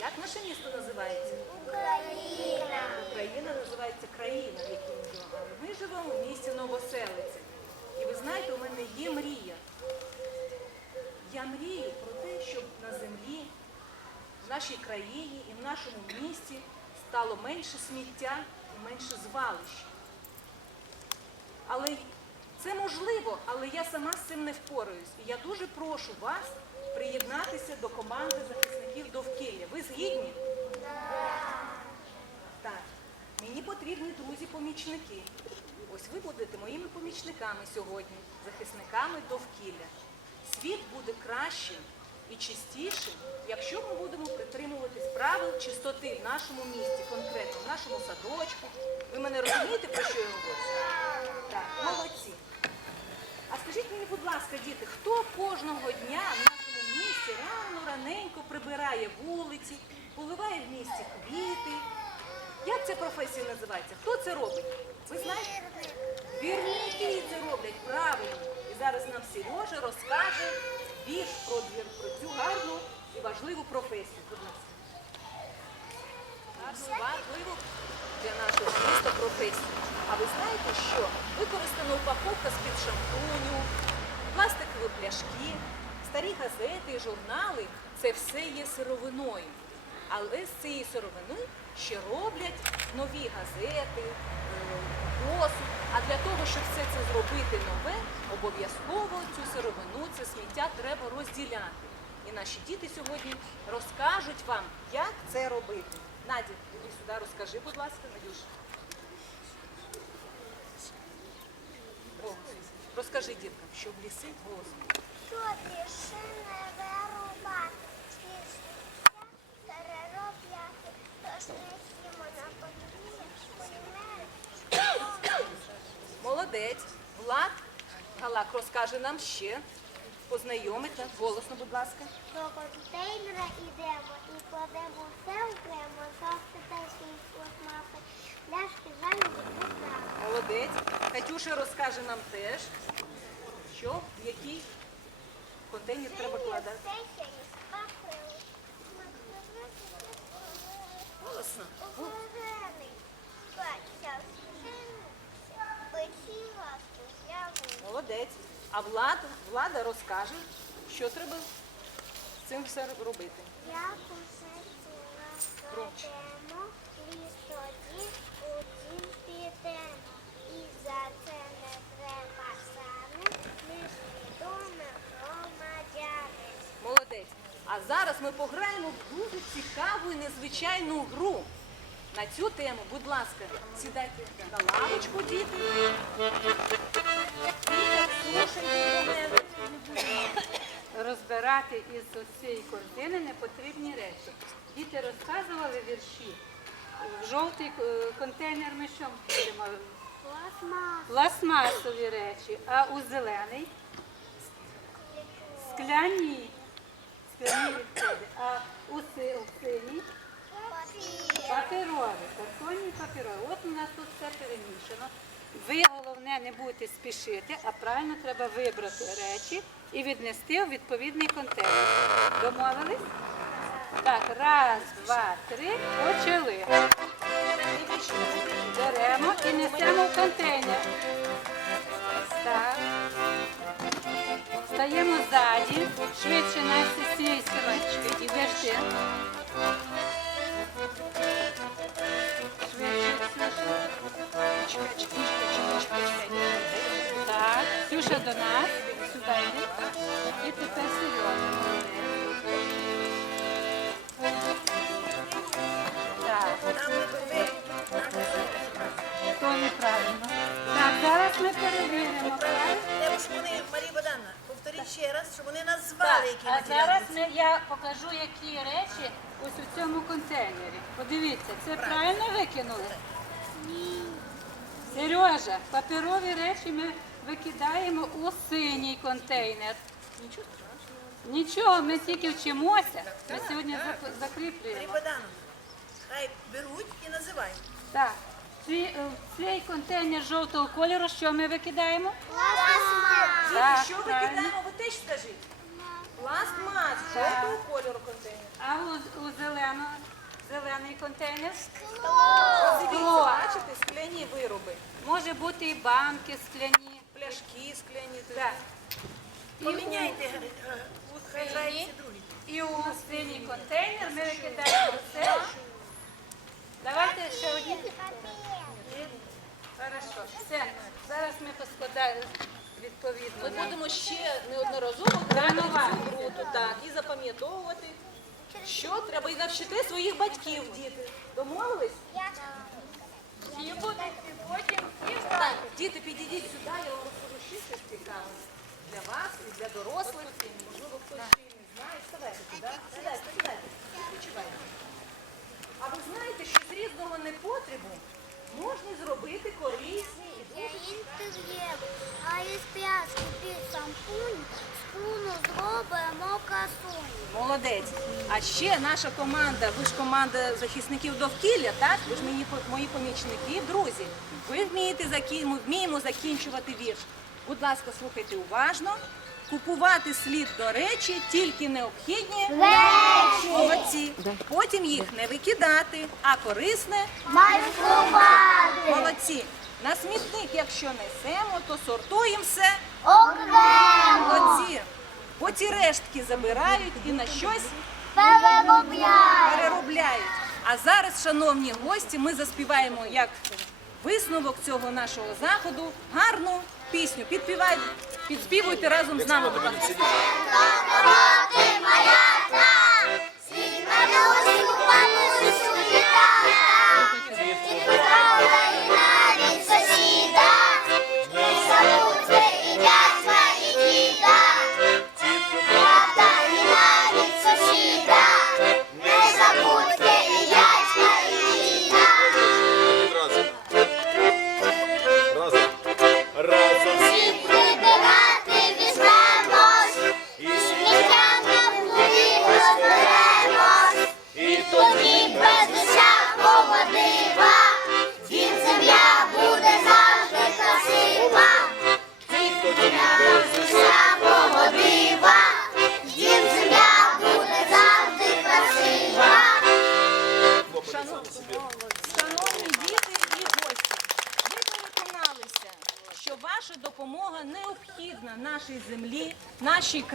Як наше місто називається? Україна. Україна називається країна, в якій ми живемо. Ми живемо в місті Новоселиці. І ви знаєте, у мене є мрія. Я мрію про те, щоб на землі, в нашій країні і в нашому місті стало менше сміття і менше звалищ. Але це можливо, але я сама з цим не впораюсь. І я дуже прошу вас приєднатися до команди захисників довкілля. Ви згідні? Так. Мені потрібні друзі-помічники. Ось ви будете моїми помічниками сьогодні, захисниками довкілля. Світ буде кращим і чистішим, якщо ми будемо притримуватись правил чистоти в нашому місті, конкретно в нашому садочку. Ви мене розумієте, про що я говорю? Так, молодці. А скажіть мені, будь ласка, діти, хто кожного дня в нашому місті рано раненько прибирає вулиці, поливає в місті квіти? Як ця професія називається? Хто це робить? Ви знаєте? Двірники це роблять правильно. І зараз нам Сережа розкаже вірш про двір, про цю гарну і важливу професію. Будь ласка. Гарну, важливу для нашого міста професію. А ви знаєте, що використана упаковка з-під шампуню, пластикові пляшки, старі газети журнали це все є сировиною. Але з цієї сировини ще роблять нові газети, е, посуд. А для того, щоб все це зробити нове, обов'язково цю сировину, це сміття треба розділяти. І наші діти сьогодні розкажуть вам, як це робити. Надя, іди сюди, розкажи, будь ласка, Надюш. Розкажи діткам, що в ліси голосно. Молодець. Влад Галак розкаже нам ще. Познайомить нас. Голосно, будь ласка. До контейнера йдемо і кладемо все окремо, завжди теж пластмаси, пляшки замість прекрасно. Молодець. Катюша розкаже нам теж, що в який контейнер треба кладати. Голосно. Молодець. А Влад, Влада розкаже, що треба з цим все робити. Як усе тіло складемо, ліс тоді у підемо. І за це не треба саме, ми свідомі громадяни. Молодець. А зараз ми пограємо в дуже цікаву і незвичайну гру. На цю тему, будь ласка, сідайте на лавочку, діти. Слушайте розбирати із цієї корзини непотрібні речі. Діти розказували вірші. В жовтий е, контейнер ми що будемо? Пластмасові речі, а у зелений скляні. Відходи. А у синій паперові, картонні паперові. От у нас тут все перемішано. Ви головне не будете спішити, а правильно треба вибрати речі і віднести у відповідний контейнер. Домовились? Так, раз, два, три, почали. Беремо і несемо в контейнер. швидше Настя з цієї сторони. Ідеш ти. Швидше, Ксюша. Так, Ксюша до нас. Сюди йди. Ще раз, щоб вони назвали, які А матеріали. зараз ми, я покажу, які речі ось у цьому контейнері. Подивіться, це правильно викинули? Ні. Сережа, паперові речі ми викидаємо у синій контейнер. Нічого страшного. Нічого, ми тільки вчимося. Ми сьогодні зак- закріплюємо. Хай беруть і називають. Так, е, цей контейнер жовтого кольору, що ми викидаємо? Пластмас. Діти, Так, що правильно. викидаємо, ви теж скажіть. Пластмас, жовтого кольору контейнер. А у, у зелено, зелений контейнер Дивіться, бачите, скляні вироби. може бути і банки скляні. Пляшки скляні. Так. Поміняйте, е, е, хай грається другий. І у синій контейнер ми викидаємо все. Давайте ще одні. Хорошо. Все. Зараз ми поскладаємо відповідно. Ми будемо ще неодноразово Тренувати. цю гру тут, так, і запам'ятовувати, що треба, і навчити своїх батьків, діти. Домовились? І потім і Так, діти, підійдіть сюди, я вам розкажу ще щось цікаве. Для вас і для дорослих, можливо, хтось ще не знає. Туди, сідайте, сідайте, відпочивайте. А ви знаєте, що з різного непотребу можна зробити корисні і дуже... інтер'єр, а із п'ятки під шампунь, спуну зробимо красунь. Молодець. А ще наша команда, ви ж команда захисників довкілля, так? Ви ж мої, мої помічники, друзі. Ви вмієте закін... ми вміємо закінчувати вірш. Будь ласка, слухайте уважно. Купувати слід до речі, тільки необхідні Речі! молодці. Потім їх не викидати, а корисне Майструвати! молодці. На смітник, якщо несемо, то сортуємо все Окремо! молодці. Бо ці рештки забирають і на щось Переробляй! переробляють. А зараз, шановні гості, ми заспіваємо як висновок цього нашого заходу гарну пісню. Підпівайте, підспівуйте разом з нами. будь ласка.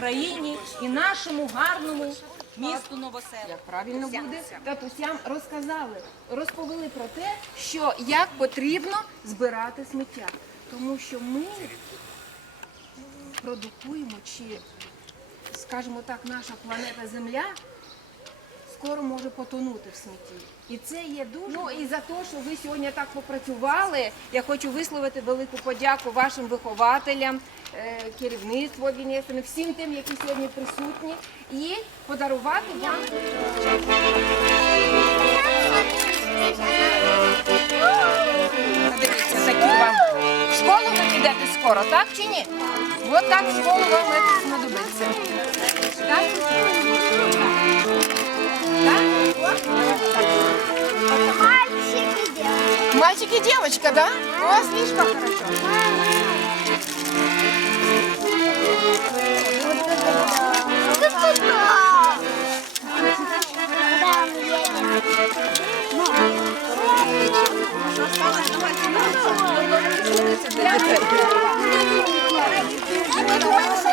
Нашій країні і нашому гарному місту Новоселу. Правильно буде, татусям розказали, розповіли про те, що як потрібно збирати сміття. Тому що ми продукуємо, чи, скажімо так, наша планета Земля скоро може потонути в смітті. І це є дуже. Ну і за те, що ви сьогодні так попрацювали, я хочу висловити велику подяку вашим вихователям, е, керівництву Вінесени, всім тим, які сьогодні присутні, і подарувати вам. Дивіться, такі вам. В школу ви підете скоро, так чи ні? От так в школу вам знадобиться. Так? Мальчик и девочка. Мальчик и девочка, да? У вас видишь, как хорошо. Thank you.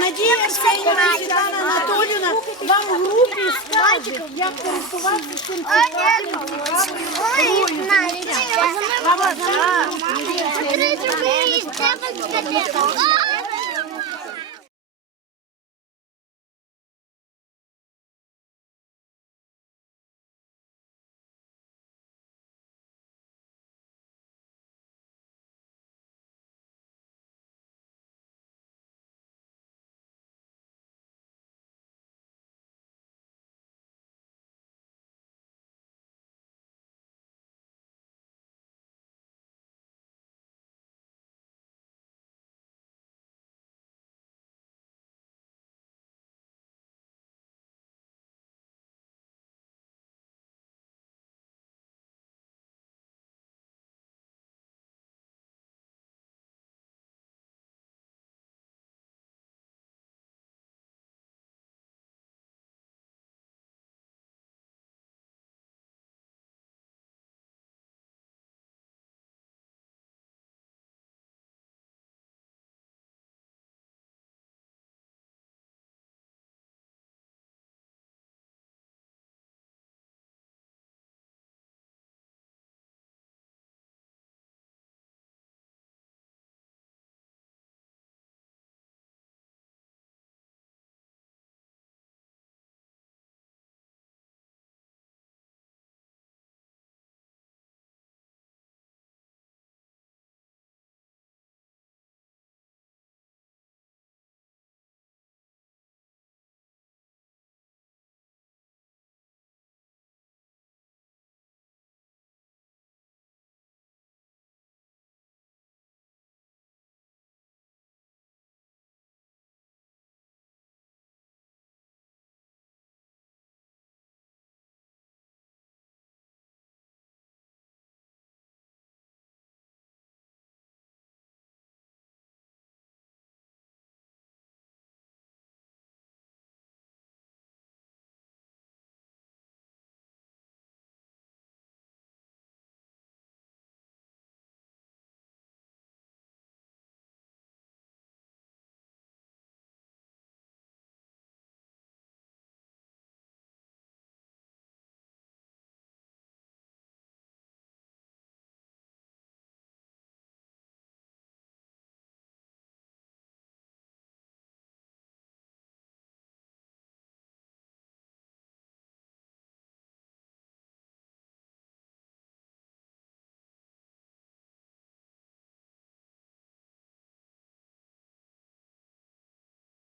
Надіюся, і Світлана Анатоліївна вам в групі скажуть, як користуватися цим Ой,